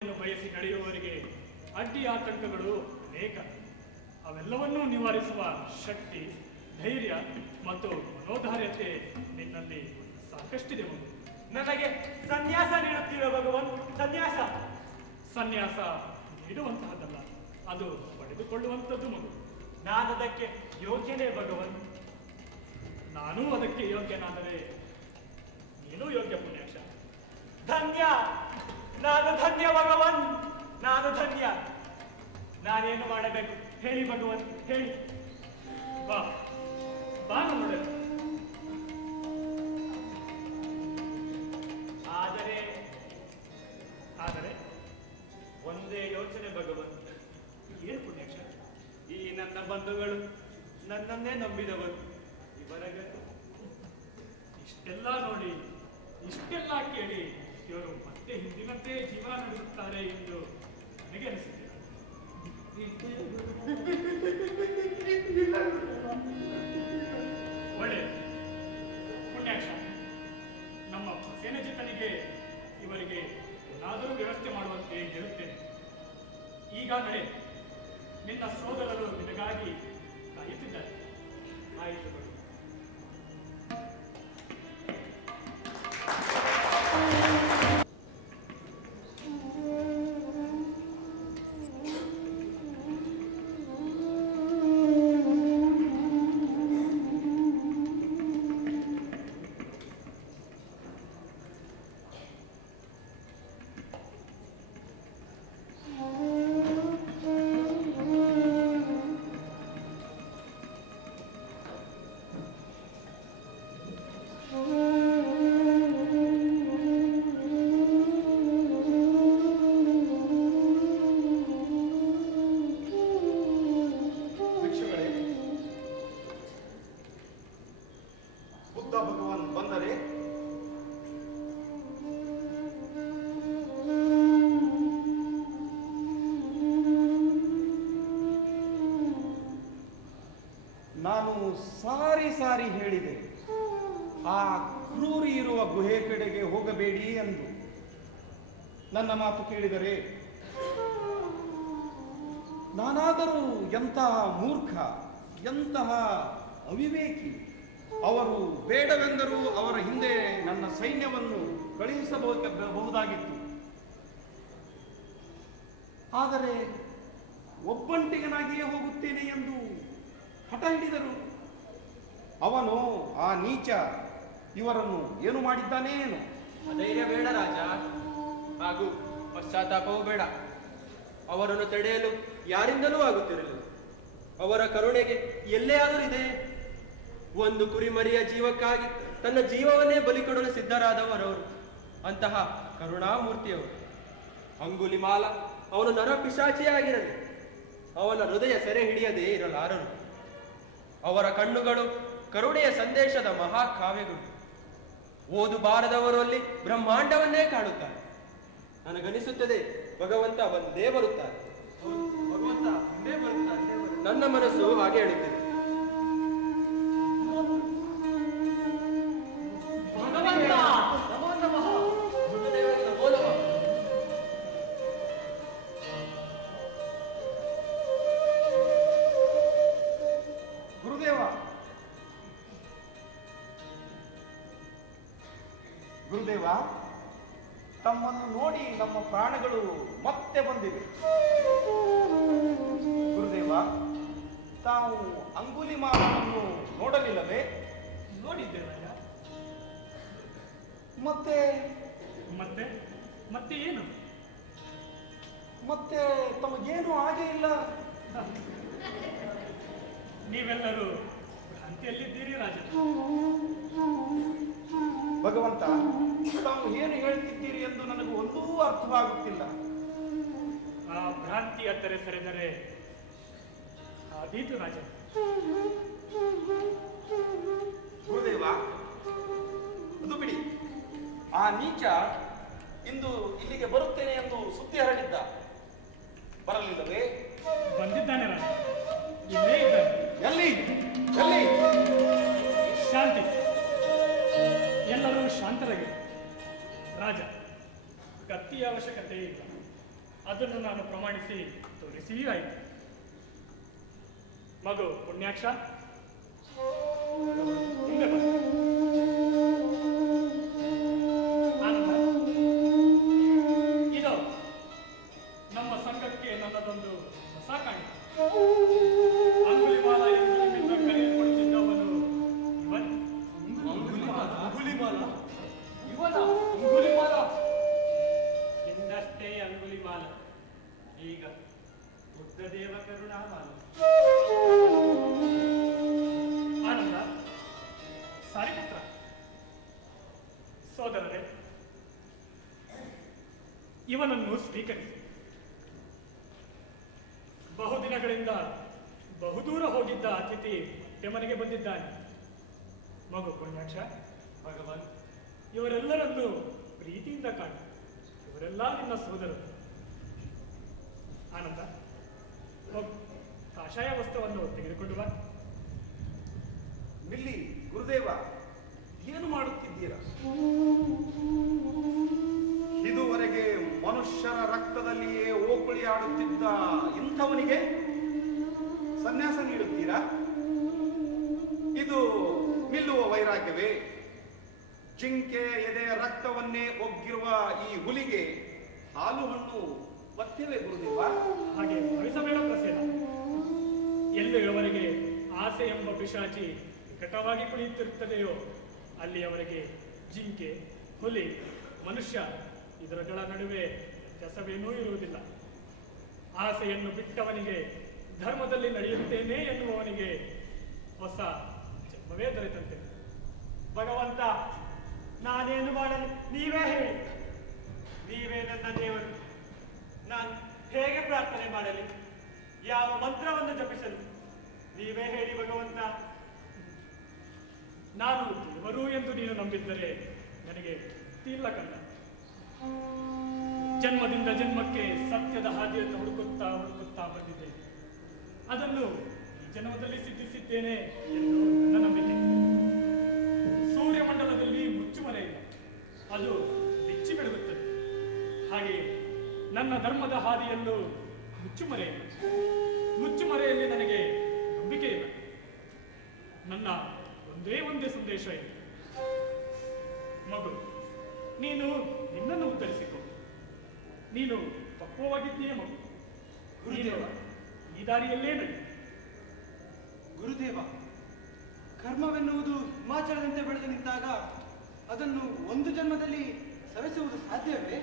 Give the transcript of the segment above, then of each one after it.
ಬಯಸಿ ನಡೆಯುವವರಿಗೆ ಅಡ್ಡಿ ಆತಂಕಗಳು ಅನೇಕ. ಅವೆಲ್ಲವನ್ನೂ ನಿವಾರಿಸುವ ಶಕ್ತಿ, ಧೈರ್ಯ ಮತ್ತು ಮನೋಧಾರ್ಯತೆ ನಿನ್ನಲ್ಲಿ ಸಾಕಷ್ಟಿದೆ ಮಗು. ನನಗೆ ಸನ್ಯಾಸ ನೀಡುತ್ತೀರ ಭಗವನ್? ಸನ್ಯಾಸ ಸನ್ಯಾಸ ನೀಡುವಂತಹದ್ದಲ್ಲ, ಅದು ಪಡೆದುಕೊಳ್ಳುವಂಥದ್ದು ಮಗು. ನಾನದಕ್ಕೆ ಯೋಗ್ಯನೇ ಭಗವನ್. ನಾನೂ ಅದಕ್ಕೆ ಯೋಗ್ಯನಾದರೆ ನೀನು ಯೋಗ್ಯ ಪುಣ್ಯಾಕ್ಷ. ಧನ್ಯ, ನಾನು ಧನ್ಯ ಭಗವನ್, ನಾನು ಧನ್ಯ. ನಾನೇನು ಮಾಡಬೇಕು ಹೇಳಿ ಭಗವನ್, ಹೇಳಿ. ಬಾ ಬಾ ನೋಡ. ಆದರೆ ಆದರೆ ಒಂದೇ ಯೋಚನೆ ಭಗವನ್. ಏನು ಪುಣ್ಯಾಕ್ಷ? ಈ ನನ್ನ ಬಂಧುಗಳು ನನ್ನನ್ನೇ ನಂಬಿದವರು, ಇವರ ಗತಿ ಇಷ್ಟೆಲ್ಲ ನೋಡಿ, ಇಷ್ಟೆಲ್ಲ ಕೇಳಿ ಇವರು ಮತ್ತೆ ಹಿಂದಿನಂತೆ ಜೀವನ ನಡೆಸುತ್ತಾರೆ ಎಂದು ನನಗೆ ಅನಿಸುತ್ತೆ. ಒಳ್ಳೆ ಪುಣ್ಯಾಕ್ಷ, ನಮ್ಮ ಸೇನಜಿತನಿಗೆ ಇವರಿಗೆ ಏನಾದರೂ ವ್ಯವಸ್ಥೆ ಮಾಡುವಂತೆ ಹೇಳುತ್ತೇನೆ. ಈಗ ನಡೆ, ನಿನ್ನ ಸೋದರರು ನಿನಗಾಗಿ ಕಾಯುತ್ತಿದ್ದಾರೆ. ಆಯಿತು ಭಗವನ್. ನಾನು ಸಾರಿ ಹೇಳಿದೆ, ಆ ಕ್ರೂರಿ ಇರುವ ಗುಹೆ ಕಡೆಗೆ ಹೋಗಬೇಡಿ ಎಂದು. ನನ್ನ ಮಾತು ಕೇಳಿದರೆ ನಾನಾದರೂ ಎಂತಹ ಮೂರ್ಖ, ಎಂತಹ ಅವಿವೇಕಿ. ಅವರು ಬೇಡವೆಂದರೂ ಅವರ ಹಿಂದೆ ನನ್ನ ಸೈನ್ಯವನ್ನು ಕಳುಹಿಸಬಹುದಾಗಿತ್ತು. ಆದರೆ ಒಬ್ಬಂಟಿಗನಾಗಿಯೇ ಹೋಗುತ್ತೇನೆ ಎಂದು ಹಠ ಹಿಡಿದರು. ಅವನು, ಆ ನೀಚ, ಇವರನ್ನು ಏನು ಮಾಡಿದ್ದಾನೆ ಏನು? ಅಧೈರ್ಯ ಬೇಡ ರಾಜ, ಹಾಗೂ ಪಶ್ಚಾತ್ತಾಪವೂ ಬೇಡ. ಅವರನ್ನು ತಡೆಯಲು ಯಾರಿಂದಲೂ ಆಗುತ್ತಿರಲಿಲ್ಲ. ಅವರ ಕರುಣೆಗೆ ಎಲ್ಲೇ ಆದರೂ ಇದೆ. ಒಂದು ಕುರಿಮರಿಯ ಜೀವಕ್ಕಾಗಿ ತನ್ನ ಜೀವವನ್ನೇ ಬಲಿಕೊಡಲು ಸಿದ್ಧರಾದವರವರು. ಅಂತಹ ಕರುಣಾಮೂರ್ತಿಯವರು. ಅಂಗುಲಿಮಾಲ ಅವನು ನರಪಿಶಾಚಿಯಾಗಿರಲಿ, ಅವನ ಹೃದಯ ಸೆರೆ ಹಿಡಿಯದೇ ಇರಲಾರರು. ಅವರ ಕಣ್ಣುಗಳು ಕರುಣೆಯ ಸಂದೇಶದ ಮಹಾಕಾವ್ಯಗಳು. ಓದುಬಾರದವರು ಅಲ್ಲಿ ಬ್ರಹ್ಮಾಂಡವನ್ನೇ ಕಾಣುತ್ತಾರೆ. ನನಗನಿಸುತ್ತದೆ ಭಗವಂತ ಒಂದೇ ಬರುತ್ತಾರೆ. ಭಗವಂತ ಒಂದೇ ಬರುತ್ತಾರೆ. ನನ್ನ ಮನಸ್ಸು ಹಾಗೆ ಹೇಳುತ್ತದೆ. ಭಗವಂತ ನಮೋ ನಮಃ. ಬುದ್ಧದೇವರಿಗೆ ನಮೋ ನಮಃ. ಗುರುದೇವ, ಗುರುದೇವ, ತಮ್ಮನ್ನು ನೋಡಿ ನಮ್ಮ ಪ್ರಾಣಗಳು ಮತ್ತೆ ಬಂದಿವೆ. ಗುರುದೇವ, ತಾವು ಅಂಗುಲಿಮಾಲನನ್ನು ನೋಡಲಿಲ್ಲವೇ? ನೋಡಿದ್ದೆ ರಾಜ. ಮತ್ತೆ ಮತ್ತೆ ಮತ್ತೆ ಏನು? ಮತ್ತೆ ತಮಗೇನು ಆಗೇ ಇಲ್ಲ. ನೀವೆಲ್ಲರೂ ಭ್ರಾಂತಿಯಲ್ಲಿದ್ದೀರಿ ರಾಜ. ಭಗವಂತ, ತಾವು ಏನು ಹೇಳ್ತಿದ್ದೀರಿ ಎಂದು ನನಗೆ ಒಂದೂ ಅರ್ಥವಾಗುತ್ತಿಲ್ಲ. ಆ ಭ್ರಾಂತಿಯ ತೆರೆ ಸರಿದರೆ ಆದೀತು ರಾಜ. ಗುರುದೇವ, ಅದು ಬಿಡಿ. ಆ ನೀಚ ಇಂದು ಇಲ್ಲಿಗೆ ಬರುತ್ತೇನೆ ಎಂದು ಸುದ್ದಿ ಹರಡಿದ್ದ, ಬರಲಿಲ್ಲವೇ? ಬಂದಿದ್ದಾನೆ ರಾಜ, ಇಲ್ಲೇ ಇದ್ದಾನೆ. ಎಲ್ಲಿ ಎಲ್ಲಿ? ಶಾಂತಿ, ಎಲ್ಲರೂ ಶಾಂತರಾಗಿ ರಾಜ. ಕತ್ತಿಯ ಅವಶ್ಯಕತೆ ಇಲ್ಲ. ಅದನ್ನು ನಾನು ಪ್ರಮಾಣಿಸಿ ತೋರಿಸಿ ಆಯಿತು. ಮಗು ಪುಣ್ಯಾಕ್ಷ, ಮುಂದೆ ಬನ್ನಿ. ಆನಂದ, ಇದು ನಮ್ಮ ಸಂಘಕ್ಕೆ ನನ್ನದೊಂದು ಹೊಸ ಕಾಣಿಕೆ. ಅಂಗುಲಿಮಾಲ ಎಂದು ನಿಮ್ಮಿಂದ ಕರೆಯಲ್ಪಡುತ್ತಿದ್ದವನು ಇವನು. ಇವನ ಅಂಗುಲಿಮಾಲ. ಹಿಂದಷ್ಟೇ ಅಂಗುಲಿಮಾಲ, ಈಗ ಬುದ್ಧದೇವ ಕರುಣಾಮಾಲ. ಆನಂದ, ಸಾರಿಪುತ್ರ, ಸೋದರರೇ, ಇವನನ್ನು ಸ್ವೀಕರಿಸಿ. ಬಹುದಿನಗಳಿಂದ ಬಹುದೂರ ಹೋಗಿದ್ದ ಅತಿಥಿ ಮತ್ತೆ ಮನೆಗೆ ಬಂದಿದ್ದಾನೆ. ಮಗು ಪುಣ್ಯಾಕ್ಷ, ಭಗವಾನ್, ಇವರೆಲ್ಲರನ್ನು ಪ್ರೀತಿಯಿಂದ ಕಾಣು. ಇವರೆಲ್ಲ ನಿನ್ನ ಸೋದರರು. ಆನಂದ, ಹೋಗು, ಕಾಷಾಯ ವಸ್ತ್ರವನ್ನು ತೆಗೆದುಕೊಂಡು ಬಾ. ನಿಲ್ಲಿ ಗುರುದೇವ, ಏನು ಮಾಡುತ್ತಿದ್ದೀರಾ? ಇದುವರೆಗೆ ಮನುಷ್ಯರ ರಕ್ತದಲ್ಲಿಯೇ ಓಕುಳಿ ಆಡುತ್ತಿದ್ದ ಇಂಥವನಿಗೆ ಸನ್ಯಾಸ ನೀಡುತ್ತೀರಾ? ಇದು ನಿಲ್ಲುವ ವೈರಾಗ್ಯವೇ? ಜಿಂಕೆ ಎದೆಯ ರಕ್ತವನ್ನೇ ಒಗ್ಗಿರುವ ಈ ಹುಲಿಗೆ ಹಾಲು ಹಣ್ಣು ಪಥ್ಯವೇ ಗುರುದೇವ? ಹಾಗೆ ಭಾವಿಸಬೇಡ ಪ್ರಸೇನ. ಎಲ್ಲಿ ಅವರಿಗೆ ಆಸೆ ಎಂಬ ಪಿಶಾಚಿ ನಿಕಟವಾಗಿ ಕುಳಿಯುತ್ತಿರುತ್ತದೆಯೋ ಅಲ್ಲಿಯವರೆಗೆ ಜಿಂಕೆ, ಹುಲಿ, ಮನುಷ್ಯ ಇದರಗಳ ನಡುವೆ ವ್ಯತ್ಯಾಸವೇನೂ ಇರುವುದಿಲ್ಲ. ಆಸೆಯನ್ನು ಬಿಟ್ಟವನಿಗೆ ಧರ್ಮದಲ್ಲಿ ನಡೆಯುತ್ತೇನೆ ಎನ್ನುವವನಿಗೆ ಹೊಸ ಜನ್ಮವೇ ದೊರೆತಂತೆ. ಭಗವಂತ, ನಾನೇನು ಮಾಡಲಿ? ನೀವೇ ಹೇಳಿ. ನೀವೇ ನನ್ನ ದೇವರು. ನಾನು ಹೇಗೆ ಪ್ರಾರ್ಥನೆ ಮಾಡಲಿ? ಯಾವ ಮಂತ್ರವನ್ನು ಜಪಿಸಲು? ನೀವೇ ಹೇಳಿ ಭಗವಂತ. ನಾನು ದೇವರು ಎಂದು ನೀನು ನಂಬಿದ್ದರೆ ನನಗೆ ಇಲ್ಲ ಕಂಡ. ಜನ್ಮದಿಂದ ಜನ್ಮಕ್ಕೆ ಸತ್ಯದ ಹಾದಿಯನ್ನು ಹುಡುಕುತ್ತಾ ಹುಡುಕುತ್ತಾ ಬಂದಿದ್ದೇನೆ. ಅದನ್ನು ಈ ಜನ್ಮದಲ್ಲಿ ಸಿದ್ಧಿಸಿದ್ದೇನೆ ಎಂದು ನನ್ನ ನಂಬಿಕೆ. ಸೂರ್ಯಮಂಡಲದಲ್ಲಿ ಮುಚ್ಚುಮರೆ ಇಲ್ಲ, ಅದು ಬಿಚ್ಚಿ ಬೆಳಗುತ್ತದೆ. ಹಾಗೆ ನನ್ನ ಧರ್ಮದ ಹಾದಿಯಲ್ಲೂ ಮುಚ್ಚುಮರೆ ಇಲ್ಲ. ಮುಚ್ಚುಮರೆಯಲ್ಲಿ ನನಗೆ ನಂಬಿಕೆ ಇಲ್ಲ. ನನ್ನ ಒಂದೇ ಸಂದೇಶ ಇದೆ. ಮಗು, ನೀನು ನಿನ್ನನ್ನು ಉತ್ತರಿಸಿಕೊ. ನೀನು ಪಕ್ವವಾಗಿದ್ದೀಯ ಮಗು. ಗುರುದೇವ, ಈ ದಾರಿಯಲ್ಲೇ ನಡಿ. ಗುರುದೇವ, ಕರ್ಮವೆನ್ನುವುದು ಹಿಮಾಚಲದಂತೆ ಬೆಳೆದು ನಿಂತಾಗ ಅದನ್ನು ಒಂದು ಜನ್ಮದಲ್ಲಿ ಸವೆಸುವುದು ಸಾಧ್ಯವೇ?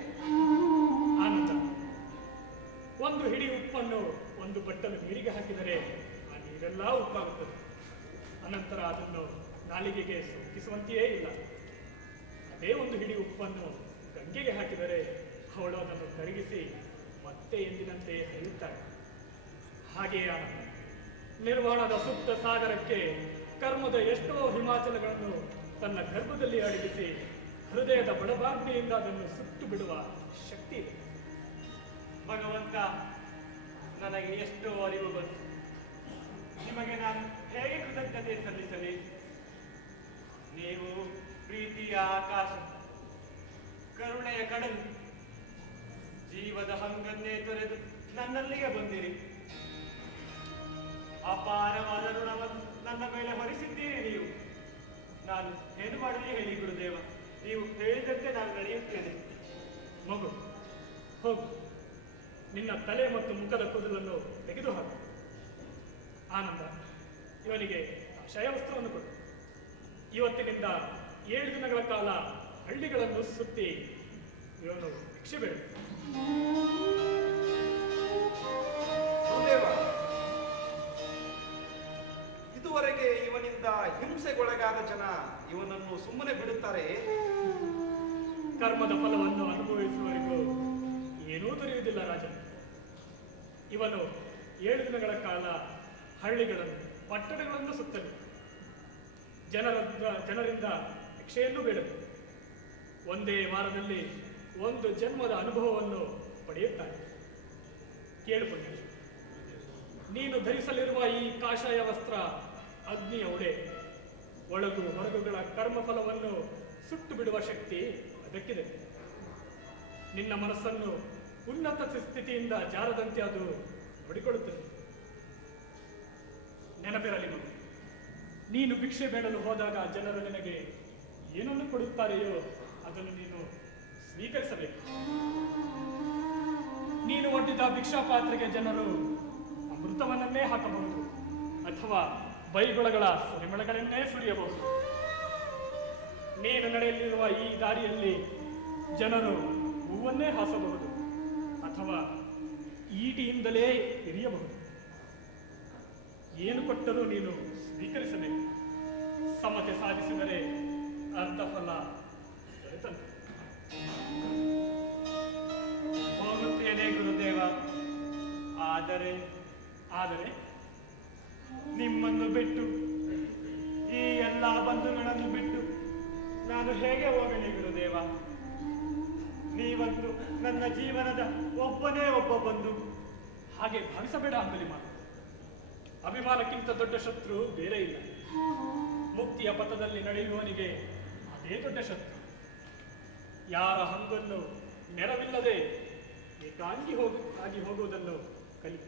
ಆನಂದ, ಒಂದು ಹಿಡಿ ಉಪ್ಪನ್ನು ಒಂದು ಬಟ್ಟಲು ನೀರಿಗೆ ಹಾಕಿದರೆ ಆ ನೀರೆಲ್ಲ ಉಪ್ಪಾಗುತ್ತದೆ. ಅನಂತರ ಅದನ್ನು ನಾಲಿಗೆಗೆ ಸೋಕಿಸುವಂತೆಯೇ ಇಲ್ಲ. ಅದೇ ಒಂದು ಹಿಡಿ ಉಪ್ಪನ್ನು ಗಂಗೆಗೆ ಹಾಕಿದರೆ ಅವಳು ಅದನ್ನು ಕರಗಿಸಿ ಮತ್ತೆ ಎಂದಿನಂತೆ ಹರಿಯುತ್ತಾಳೆ. ಹಾಗೆಯೇ ಆನಂದ, ನಿರ್ವಾಣದ ಸುಪ್ತ ಸಾಗರಕ್ಕೆ ಕರ್ಮದ ಎಷ್ಟೋ ಹಿಮಾಚಲಗಳನ್ನು ತನ್ನ ಗರ್ಭದಲ್ಲಿ ಅಡಗಿಸಿ ಹೃದಯದ ಬಡಬಾಗ್ನೆಯಿಂದ ಅದನ್ನು ಸುಟ್ಟು ಬಿಡುವ ಶಕ್ತಿ ಇದೆ. ಭಗವಂತ, ನನಗೆ ಎಷ್ಟೋ ಅರಿವು ಬಂತು. ನಿಮಗೆ ನಾನು ಹೇಗೆ ಕೃತಜ್ಞತೆ ಸಲ್ಲಿಸಲಿ? ನೀವು ಪ್ರೀತಿಯ ಆಕಾಶ, ಕರುಣೆಯ ಕಡಲು, ಜೀವದ ಹಂಗನ್ನೇ ತೊರೆದು ನನ್ನಲ್ಲಿಗೆ ಬಂದಿರಿ. ಅಪಾರವಾದ ಋಣವನ್ನು ನನ್ನ ಮೇಲೆ ಹೊರಿಸಿದ್ದೀರಿ ನೀವು. ನಾನು ಏನು ಮಾಡಲಿ ಹೇಳಿ ಗುರುದೇವ? ನೀವು ಹೇಳಿದಂತೆ ನಾನು ನಡೆಯುತ್ತೇನೆ. ಮಗು, ಹೋಗು, ನಿನ್ನ ತಲೆ ಮತ್ತು ಮುಖದ ಕೂದಲನ್ನು ತೆಗೆದುಹಾಕು. ಆನಂದ, ಇವನಿಗೆ ಕಾಷಾಯ ವಸ್ತ್ರವನ್ನು ಕೊಡು. ಇವತ್ತಿನಿಂದ 7 ದಿನಗಳ ಕಾಲ ಹಳ್ಳಿಗಳನ್ನು ಸುತ್ತಿ ಇವನು ಭಿಕ್ಷೆ ಬೇಡ. ಗುರುದೇವ, ಇದುವರೆಗೆ ಇವನಿಂದ ಹಿಂಸೆಗೊಳಗಾದ ಜನ ಇವನನ್ನು ಸುಮ್ಮನೆ ಬಿಡುತ್ತಾರೆ? ಕರ್ಮದ ಫಲವನ್ನು ಅನುಭವಿಸುವವರೆಗೂ ಏನೂ ದೊರೆಯುವುದಿಲ್ಲ ರಾಜ. ಇವನು 7 ದಿನಗಳ ಕಾಲ ಹಳ್ಳಿಗಳನ್ನು, ಪಟ್ಟಣಗಳನ್ನು ಸುತ್ತಲಿ ಜನರಿಂದ ಭಿಕ್ಷೆಯನ್ನು ಬೇಡದು. ಒಂದೇ ವಾರದಲ್ಲಿ 1 ಜನ್ಮದ ಅನುಭವವನ್ನು ಪಡೆಯುತ್ತಾನೆ. ಕೇಳು ಪುಣ್ಯ, ನೀನು ಧರಿಸಲಿರುವ ಈ ಕಾಷಾಯ ವಸ್ತ್ರ ಅಗ್ನಿಯ ಉಡೆ. ಒಳಗು ಹೊರಗುಗಳ ಕರ್ಮಫಲವನ್ನು ಸುಟ್ಟು ಬಿಡುವ ಶಕ್ತಿ ಅದಕ್ಕಿದೆ. ನಿನ್ನ ಮನಸ್ಸನ್ನು ಉನ್ನತ ಸ್ಥಿತಿಯಿಂದ ಜಾರದಂತೆ ಅದು ನೋಡಿಕೊಳ್ಳುತ್ತದೆ. ನೆನಪಿರಲಿ ಮಗು, ನೀನು ಭಿಕ್ಷೆ ಬೇಡಲು ಹೋದಾಗ ಜನರು ನಿನಗೆ ಏನನ್ನು ಕೊಡುತ್ತಾರೆಯೋ ಅದನ್ನು ನೀನು ಸ್ವೀಕರಿಸಬೇಕು. ನೀನು ಒಡ್ಡಿದ ಭಿಕ್ಷಾ ಪಾತ್ರೆಗೆ ಜನರು ಅಮೃತವನ್ನೇ ಹಾಕಬಹುದು ಅಥವಾ ಬೈಗುಳಗಳ ಸುರಿಮಳೆಗಳನ್ನೇ ಸುರಿಯಬಹುದು. ನೀನು ನಡೆಯಲಿರುವ ಈ ದಾರಿಯಲ್ಲಿ ಜನರು ಹೂವನ್ನೇ ಹಾಸಬಹುದು ಅಥವಾ ಈಟಿಯಿಂದಲೇ ಎರಿಯಬಹುದು. ಏನು ಕೊಟ್ಟರೂ ನೀನು ಸ್ವೀಕರಿಸಬೇಕು. ಸಮತೆ ಸಾಧಿಸಿದರೆ ಅರ್ಧ ಫಲ ದೊರೆತಂತೆ. ಹೋಗುತ್ತೇನೆ ಗುರುದೇವ. ಆದರೆ ನಿಮ್ಮನ್ನು ಬಿಟ್ಟು, ಈ ಎಲ್ಲ ಬಂಧುಗಳನ್ನು ಬಿಟ್ಟು ನಾನು ಹೇಗೆ ಹೋಗಲಿ ಗುರುದೇವ? ನೀವಂತೂ ನನ್ನ ಜೀವನದ ಒಬ್ಬನೇ ಒಬ್ಬ ಬಂಧು. ಹಾಗೆ ಭಾವಿಸಬೇಡ ಅಂಬಲಿಮಾಲ. ಅಭಿಮಾನಕ್ಕಿಂತ ದೊಡ್ಡ ಶತ್ರು ಬೇರೆ ಇಲ್ಲ. ಮುಕ್ತಿಯ ಪಥದಲ್ಲಿ ನಡೆಯುವವನಿಗೆ ಅದೇ ದೊಡ್ಡ ಶತ್ರು. ಯಾರ ಹಂಗನ್ನು ನೆರವಿಲ್ಲದೆ ಏಕಾಂಗಿ ಆಗಿ ಹೋಗುವುದನ್ನು ಕಲಿ.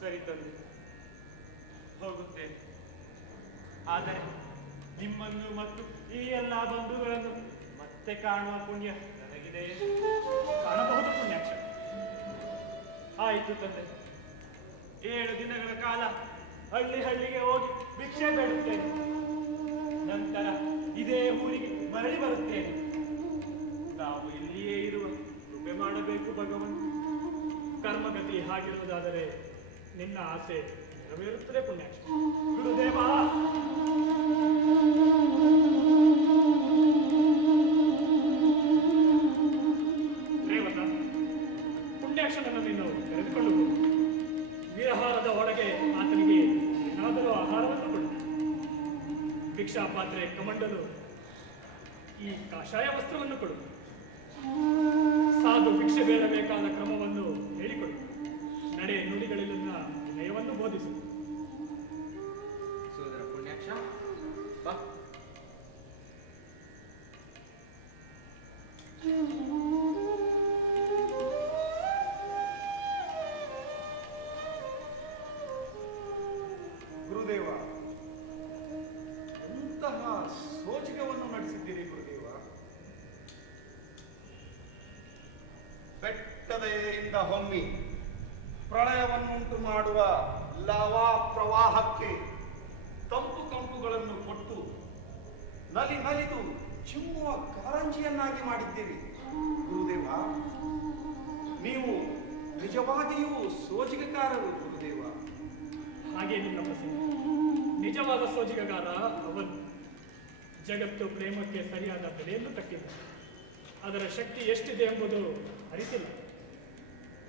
ಸರಿ ತಂದೆ, ಹೋಗುತ್ತೇನೆ. ಆದರೆ ನಿಮ್ಮನ್ನು ಮತ್ತು ಈ ಎಲ್ಲ ಬಂಧುಗಳನ್ನು ಮತ್ತೆ ಕಾಣುವ ಪುಣ್ಯ ನನಗಿದೆ. ಕಾಣಬಹುದು ಪುಣ್ಯಾಕ್ಷ. ಆಯಿತು ತಂದೆ, 7 ದಿನಗಳ ಕಾಲ ಹಳ್ಳಿಗೆ ಹೋಗಿ ಭಿಕ್ಷೆ ಬೇಡುತ್ತೇನೆ. ನಂತರ ಇದೇ ಊರಿಗೆ ಮರಳಿ ಬರುತ್ತೇನೆ. ನಾವು ಇಲ್ಲಿಯೇ ಇರುವ ಕೃಪೆ ಮಾಡಬೇಕು ಭಗವಂತ. ಕರ್ಮಗತಿ ಹಾಗಿರುವುದಾದರೆ ನಿನ್ನ ಆಸೆ ನೆರವೇರುತ್ತದೆ ಪುಣ್ಯಾಕ್ಷ. ಗುರುದೇವ, ರೇವತ, ಪುಣ್ಯಾಕ್ಷನನ್ನು ನೀನು ಕರೆದುಕೊಳ್ಳುವುದು. ವಿಹಾರದ ಒಳಗೆ ಆತನಿಗೆ ಏನಾದರೂ ಆಹಾರವನ್ನು ಕೊಡು. ಭಿಕ್ಷಾ ಪಾತ್ರೆ ಕಮಂಡಲು ಈ ಕಾಷಾಯ ವಸ್ತ್ರವನ್ನು ಕೊಡು. ಸಾಧು ಭಿಕ್ಷೆ ಬೇಡಬೇಕಾದ ಕ್ರಮವನ್ನು ಹೇಳಿಕೊಡು. ನಡೆ ನುಡಿಗಳಿಂದ ವಿನಯವನ್ನು ಬೋಧಿಸು. ಸೋದರ ಪುಣ್ಯಾಕ್ಷ, ಬಾ. ಗುರುದೇವ, ಎಂತಹ ಸೋಜಿಗವನ್ನು ನಡೆಸಿದ್ದೀರಿ ಗುರುದೇವ. ಬೆಟ್ಟದ ಎದೆಯಿಂದ ಹೊಮ್ಮಿ ಪ್ರಳಯವನ್ನುಂಟು ಮಾಡುವ ಲವಾ ಪ್ರವಾಹಕ್ಕೆ ತಂಪು ಕಂಪುಗಳನ್ನು ಕೊಟ್ಟು ನಲಿದು ಚಿಮ್ಮುವ ಕಾರಂಜಿಯನ್ನಾಗಿ ಮಾಡಿದ್ದೀರಿ ಗುರುದೇವ. ನೀವು ನಿಜವಾಗಿಯೂ ಸೋಜಿಗಕಾರರು ಗುರುದೇವ. ಹಾಗೆ ನಿನ್ನ ಪ್ರಸಂಗ. ನಿಜವಾದ ಸೋಜಿಗಗಾರ ಅವನು. ಜಗತ್ತು ಪ್ರೇಮಕ್ಕೆ ಸರಿಯಾದ ಬೆಲೆಯನ್ನು ಕಟ್ಟಿಲ್ಲ. ಅದರ ಶಕ್ತಿ ಎಷ್ಟಿದೆ ಎಂಬುದು ಅರಿತಿಲ್ಲ.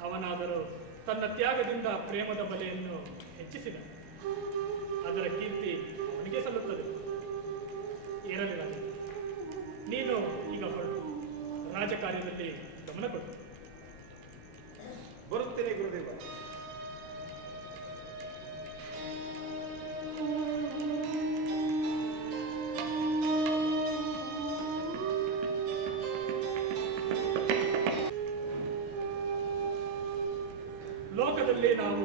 ಅವನಾದರೂ ತನ್ನ ತ್ಯಾಗದಿಂದ ಪ್ರೇಮದ ಬಲೆಯನ್ನು ಹೆಚ್ಚಿಸಿದ. ಅದರ ಕೀರ್ತಿ ಅವನಿಗೆ ಸಲ್ಲುತ್ತದೆ. ಇರಲಿಲ್ಲ, ನೀನು ಈಗ ಹೊರಡು. ರಾಜಕಾರ್ಯದಲ್ಲಿ ಗಮನ ಕೊಡು. ಬರುತ್ತೇನೆ ಗುರುದೇವ. ಲೋಕದಲ್ಲಿ ನಾವು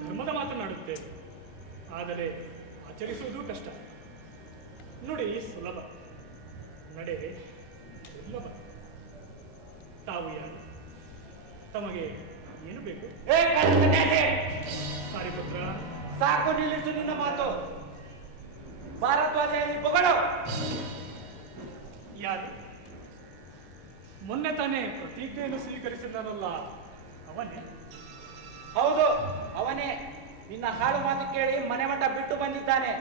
ಧರ್ಮದ ಮಾತನಾಡುತ್ತೇವೆ, ಆದರೆ ಆಚರಿಸುವುದು ಕಷ್ಟ. ನುಡಿ ಸುಲಭ, ನಡೆ ದುರ್ಲಭ. ತಾವು ಯಾರು? ತಮಗೆ ಏನು ಬೇಕು? ಸಾರಿಪುತ್ರ, ಸಾಕು, ನಿಲ್ಲಿಸು ನಿನ್ನ ಮಾತು. ಭಾರದ್ವಾಜ ಇಲ್ಲಿ ಬೊಗಳು. ಯಾರು? ಮೊನ್ನೆ ತಾನೇ ಪ್ರತಿಜ್ಞೆಯನ್ನು ಸ್ವೀಕರಿಸಿದನಲ್ಲ ಅವನೇ? ಹೌದು, ಅವನೇ. ನಿನ್ನ ಹಾಳು ಮಾತು ಕೇಳಿ ಮನೆ ಮಠ ಬಿಟ್ಟು ಬಂದಿದ್ದಾನೆ.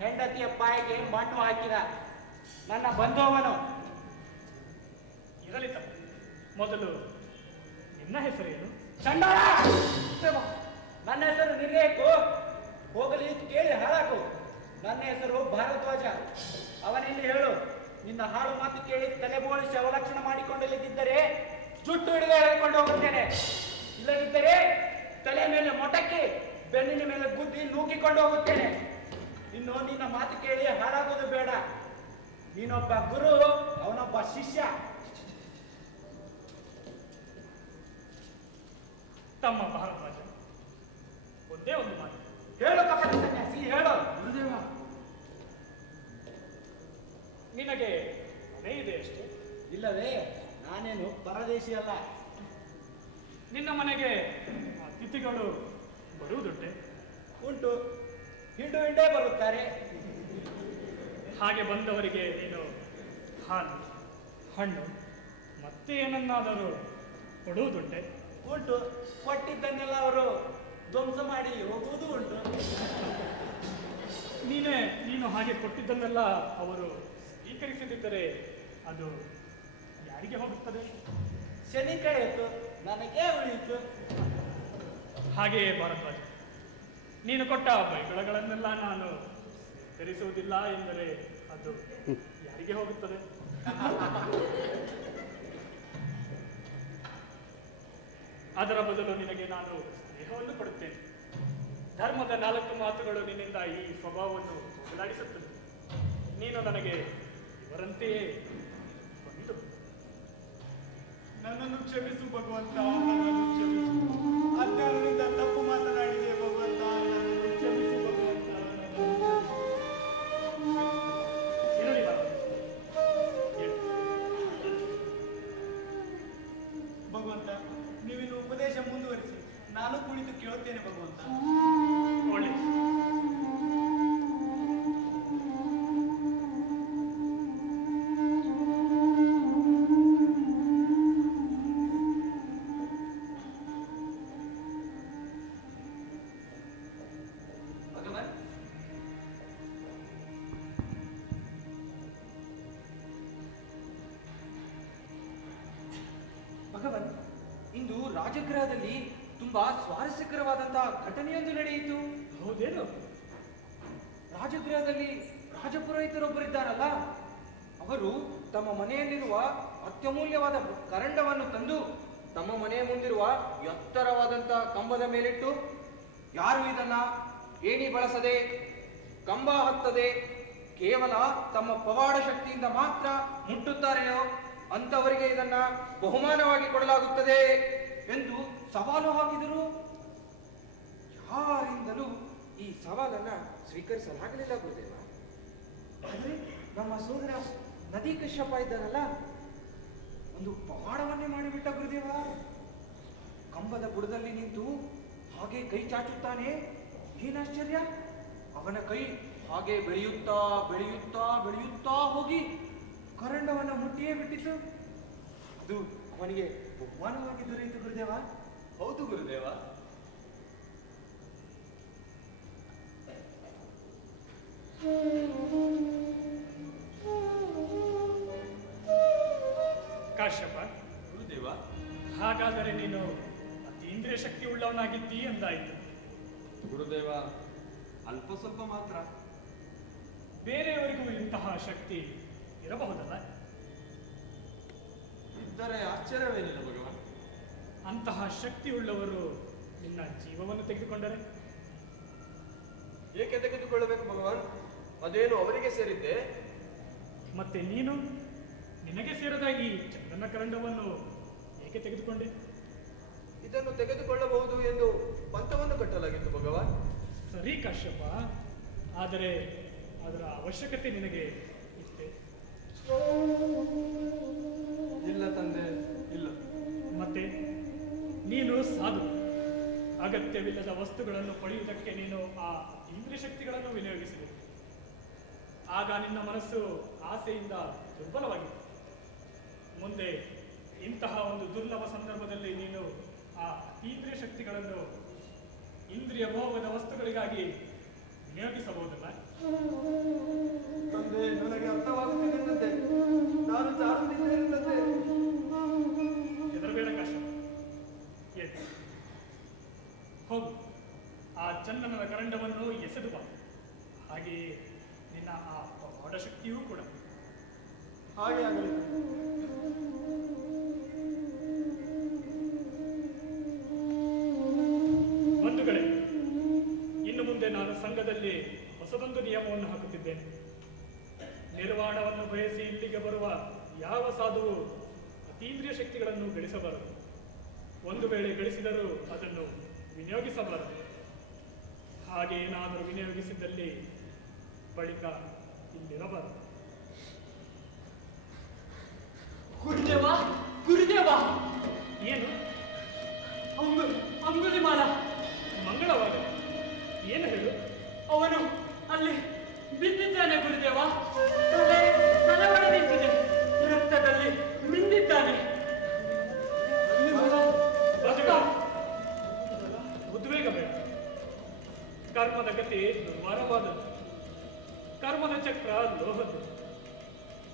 ಹೆಂಡತಿಯ ಪಾಯಿಗೆ ಮಣ್ಣು ಹಾಕಿದ ನನ್ನ ಬಂಧು ಅವನು. ಇರಲಿ ತಮ್ಮ. ಮೊದಲು ನಿನ್ನ ಹೆಸರೇನು? ಚಂಡಾಳ! ನನ್ನ ಹೆಸರು ನಿರ್ಣಯಕ್ಕೂ ಹೋಗಲಿ ಕೇಳಿ ಹಾಳಾಕು. ನನ್ನ ಹೆಸರು ಭಾರದ್ವಾಜ. ಅವನಿಲ್ಲಿ ಹೇಳು. ನಿನ್ನ ಹಾಳು ಮಾತು ಕೇಳಿ ತಲೆ ಬೋಳಿಸಿ ಅವಲಕ್ಷಣ ಮಾಡಿಕೊಂಡಿಲ್ಲದಿದ್ದರೆ ಜುಟ್ಟು ಹಿಡಿದು ಎಳೆದುಕೊಂಡು ಹೋಗುತ್ತೇನೆ. ಇಲ್ಲದಿದ್ದರೆ ತಲೆ ಮೇಲೆ ಮೊಟಕ್ಕೆ ಬೆನ್ನಿನ ಮೇಲೆ ಗುದ್ದಿ ನೂಕಿಕೊಂಡು ಹೋಗುತ್ತೇನೆ. ಇನ್ನು ನಿನ್ನ ಮಾತು ಕೇಳಿ ಹಾಳಾಗೋದು ಬೇಡ. ನೀನೊಬ್ಬ ಗುರು, ಅವನೊಬ್ಬ ಶಿಷ್ಯ. ತಮ್ಮ ಭಾರದ್ವಾಜ, ಒಂದೇ ಒಂದು ಮಾತು. ಹೇಳು ಕಪಟ ಸನ್ಯಾಸಿ, ಹೇಳು. ಗುರುದೇವ, ನಿನಗೆ ಮನೆ ಇದೆ ಅಷ್ಟೇ? ಇಲ್ಲವೇ, ನಾನೇನು ಪರದೇಶಿ ಅಲ್ಲ. ನಿನ್ನ ಮನೆಗೆ ಅತಿಥಿಗಳು ಬರುವುದುಂಟೆ? ಉಂಟು, ಹಿಂಡೇ ಬರುತ್ತಾರೆ. ಹಾಗೆ ಬಂದವರಿಗೆ ನೀನು ಹಾಲು, ಹಣ್ಣು ಮತ್ತೆ ಏನನ್ನಾದರೂ ಕೊಡುವುದುಂಟೆ? ಉಂಟು, ಕೊಟ್ಟಿದ್ದನ್ನೆಲ್ಲ ಅವರು ಧ್ವಂಸ ಮಾಡಿ ಹೋಗುವುದು ಉಂಟು. ನೀನು ಹಾಗೆ ಕೊಟ್ಟಿದ್ದನ್ನೆಲ್ಲ ಅವರು ಸ್ವೀಕರಿಸದಿದ್ದರೆ ಅದು ಯಾರಿಗೆ ಹೋಗುತ್ತದೆ? ಶನಿ ಕಳೆಯಿತು, ನನಗೇ ಉಳಿಯಿತು. ಹಾಗೆಯೇ ಭಾರದ್ವಾಜ, ನೀನು ಕೊಟ್ಟ ಬೈಗಳನ್ನೆಲ್ಲ ನಾನು ಸ್ವೀಕರಿಸುವುದಿಲ್ಲ ಎಂದರೆ ಅದು ಯಾರಿಗೆ ಹೋಗುತ್ತದೆ? ಅದರ ಬದಲು ನಿನಗೆ ನಾನು ಸ್ನೇಹವನ್ನು ಕೊಡುತ್ತೇನೆ. ಧರ್ಮದ 4 ಮಾತುಗಳು ನಿನ್ನಿಂದ ಈ ಸ್ವಭಾವವನ್ನು ಬದಲಾಯಿಸುತ್ತದೆ. ನೀನು ನನಗೆ ಇವರಂತೆಯೇ ಬಂದು ನನ್ನನ್ನು ಕ್ಷಮಿಸು ಭಗವಂತ, ನನ್ನನ್ನು ಕ್ಷಮಿಸು. ಅಜ್ಞಾನದಿಂದ ತಪ್ಪು ಮಾತನಾಡಿದೆ ಭಗವಂತ, ನನ್ನನ್ನು ಕ್ಷಮಿಸು ಭಗವಂತ, ನನ್ನನ್ನು ಕ್ಷಮಿಸು. ಇರಲಿ ಭಾರದ್ವಾಜ, ಹೇಳು. ಭಗವಂತ, ನೀವಿನ್ನು ಉಪದೇಶ ಮುಂದುವರಿಸಿ, ನಾನು ಕುಳಿತು ಕೇಳುತ್ತೇನೆ ಭಗವಂತ. ಒಳ್ಳೆ ಭಗವನ್, ಭಗವನ್, ಇಂದು ರಾಜಗೃಹದಲ್ಲಿ ತುಂಬಾ ಸ್ವಾರಸ್ಯಕರವಾದಂತಹ ಘಟನೆಯೊಂದು ನಡೆಯಿತು. ಹೌದೇನು? ರಾಜಗೃಹದಲ್ಲಿ ರಾಜಪುರೋಹಿತರೊಬ್ಬರಿದ್ದಾರಲ್ಲ, ಅವರು ತಮ್ಮ ಮನೆಯಲ್ಲಿರುವ ಅತ್ಯಮೂಲ್ಯವಾದ ಕರಂಡವನ್ನು ತಂದು ತಮ್ಮ ಮನೆಯ ಮುಂದಿರುವ ಎತ್ತರವಾದಂತಹ ಕಂಬದ ಮೇಲಿಟ್ಟು, ಯಾರು ಇದನ್ನ ಏಣಿ ಬಳಸದೆ, ಕಂಬ ಹತ್ತದೆ, ಕೇವಲ ತಮ್ಮ ಪವಾಡ ಶಕ್ತಿಯಿಂದ ಮಾತ್ರ ಮುಟ್ಟುತ್ತಾರೆಯೋ ಅಂತವರಿಗೆ ಇದನ್ನ ಬಹುಮಾನವಾಗಿ ಕೊಡಲಾಗುತ್ತದೆ ಎಂದು ಸವಾಲು ಹಾಕಿದರು. ಯಾರಿಂದಲೂ ಈ ಸವಾಲನ್ನ ಸ್ವೀಕರಿಸಲಾಗಲಿಲ್ಲ ಗುರುದೇವ. ಆದ್ರೆ ನಮ್ಮ ಸೋದರ ನದಿ ಕಶ್ಯಪ ಇದ್ದಾನಲ್ಲ, ಒಂದು ಪವಾಡವನ್ನೇ ಮಾಡಿಬಿಟ್ಟ ಗುರುದೇವ. ಕಂಬದ ಬುಡದಲ್ಲಿ ನಿಂತು ಹಾಗೆ ಕೈ ಚಾಚುತ್ತಾನೆ. ಏನಾಶ್ಚರ್ಯ, ಅವನ ಕೈ ಹಾಗೆ ಬೆಳೆಯುತ್ತಾ ಬೆಳೆಯುತ್ತಾ ಬೆಳೆಯುತ್ತಾ ಹೋಗಿ ಕರಂಡವನ್ನ ಮುಟ್ಟಿಯೇ ಬಿಟ್ಟಿತು. ಅದು ಅವನಿಗೆ ಬಹುಮಾನವಾಗಿ ದೊರೆಯಿತು ಗುರುದೇವ. ಹೌದು ಗುರುದೇವ. ಕಾಶ್ಯಪ, ಗುರುದೇವ, ಹಾಗಾದರೆ ನೀನು ಅತೀಂದ್ರಿಯ ಶಕ್ತಿ ಉಳ್ಳವನಾಗಿದ್ದೀ ಎಂದಾಯಿತು. ಗುರುದೇವ, ಅಲ್ಪ ಸ್ವಲ್ಪ ಮಾತ್ರ. ಬೇರೆಯವರಿಗೂ ಇಂತಹ ಶಕ್ತಿ ಇರಬಹುದಲ್ಲ? ಇದ್ದರೆ ಆಶ್ಚರ್ಯವೇನಿಲ್ಲ ಭಗವಾನ್. ಅಂತಹ ಶಕ್ತಿ ಉಳ್ಳವರು ನಿನ್ನ ಜೀವವನ್ನು ತೆಗೆದುಕೊಂಡರೆ? ಏಕೆ ತೆಗೆದುಕೊಳ್ಳಬೇಕು ಭಗವಾನ್? ಅದೇನು ಅವರಿಗೆ ಸೇರಿದ್ದೆ? ಮತ್ತೆ ನೀನು ನಿನಗೆ ಸೇರದ ಈ ಚಂದನ ಕರಂಡವನ್ನು ಏಕೆ ತೆಗೆದುಕೊಂಡೆ? ಇದನ್ನು ತೆಗೆದುಕೊಳ್ಳಬಹುದು ಎಂದು ಪಂಥವನ್ನು ಕಟ್ಟಲಾಗಿತ್ತು ಭಗವಾನ್. ಸರಿ ಕಾಶ್ಯಪ, ಆದರೆ ಅದರ ಅವಶ್ಯಕತೆ ನಿನಗೆ ಇಷ್ಟೇ? ಇಲ್ಲ ತಂದೆ, ಇಲ್ಲ. ಮತ್ತೆ ನೀನು ಸಾಧು. ಅಗತ್ಯವಿಲ್ಲದ ವಸ್ತುಗಳನ್ನು ಪಡೆಯುವುದಕ್ಕೆ ನೀನು ಆ ಇಂದ್ರಿಯ ಶಕ್ತಿಗಳನ್ನು ವಿನಿಯೋಗಿಸಿದೆ. ಆಗ ನಿನ್ನ ಮನಸ್ಸು ಆಸೆಯಿಂದ ದುರ್ಬಲವಾಗಿತ್ತು. ಮುಂದೆ ಇಂತಹ ಒಂದು ದುರ್ಲಭ ಸಂದರ್ಭದಲ್ಲಿ ನೀನು ಆ ಇಂದ್ರಿಯ ಶಕ್ತಿಗಳನ್ನು ಇಂದ್ರಿಯ ಭೋಗದ ವಸ್ತುಗಳಿಗಾಗಿ ವಿನಿಯೋಗಿಸಬಹುದಲ್ಲ? ತಂದೆ, ನನಗೆ ಅರ್ಥವಾಗುತ್ತಿದೆ ತಂದೆ. ನಾನು ಜಾರುತ್ತಿದ್ದೇನೆ ತಂದೆ. ಹೆದರಬೇಡ ಕಾಶ್ಯಪ, ಎದ್ದು ಹೋಗು. ಆ ಚಂದನದ ಕರಂಡವನ್ನು ಎಸೆದು ಬಾ. ಹಾಗೆಯೇ ನಿನ್ನ ಆ ಪವಾಡ ಶಕ್ತಿಯೂ ಕೂಡ. ಹಾಗೆ ಆಗಲಿ. ಬಂಧುಗಳೇ, ಇನ್ನು ಮುಂದೆ ನಾನು ಸಂಘದಲ್ಲಿ ಹೊಸದೊಂದು ನಿಯಮವನ್ನು ಹಾಕುತ್ತಿದ್ದೇನೆ. ನಿರ್ವಾಣವನ್ನು ಬಯಸಿ ಇಲ್ಲಿಗೆ ಬರುವ ಯಾವ ಸಾಧುವು ಅತೀಂದ್ರಿಯ ಶಕ್ತಿಗಳನ್ನು ಗಳಿಸಬಾರದು. ಒಂದು ವೇಳೆ ಗಳಿಸಿದರೂ ಅದನ್ನು ವಿನಿಯೋಗಿಸಬಾರದು. ಹಾಗೆ ಏನಾದರೂ ವಿನಿಯೋಗಿಸಿದ್ದಲ್ಲಿ ಬಳಿಕ ಇಲ್ಲಿರಬಾರದು. ಗುರುದೇವ, ಗುರುದೇವ, ಏನು ಅಂಗುಲಿಮಾಲ ಮಂಗಳವಾರ? ಏನು ಹೇಳು? ಅವನು ಅಲ್ಲಿ ಬಿದ್ದಿದ್ದಾನೆ ಗುರುದೇವ. ತಲೆ ಒಡೆದಿದ್ದಿದೆ, ರಕ್ತದಲ್ಲಿ ಮಿಂದಿದ್ದಾನೆ. ಉದ್ವೇಗ ಬೇಡ. ಕರ್ಮದ ಗತಿ ದುರ್ವಾರವಾದದ್ದು. ಕರ್ಮದ ಚಕ್ರ ಲೋಹದ್ದು.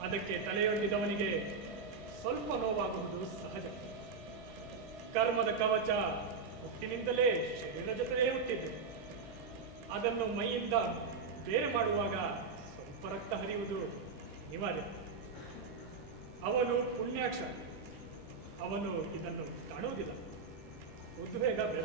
ಅದಕ್ಕೆ ತಲೆಯೊಡ್ಡಿದವನಿಗೆ ಸ್ವಲ್ಪ ನೋವಾಗುವುದು ಸಹಜ. ಕರ್ಮದ ಕವಚ ಹುಟ್ಟಿನಿಂದಲೇ ಶರೀರ ಜೊತೆಲೇ ಹುಟ್ಟಿದ್ದು. ಅದನ್ನು ಮೈಯಿಂದ ಬೇರೆ ಮಾಡುವಾಗ ಸ್ವಲ್ಪ ರಕ್ತ ಹರಿಯುವುದು ಅನಿವಾರ್ಯ. ಅವನು ಪುಣ್ಯಾಕ್ಷ. ಅವನು ಇದನ್ನು ಕಾಣುವುದಿಲ್ಲ. ಉದ್ವೇಗ ಬೇಡ.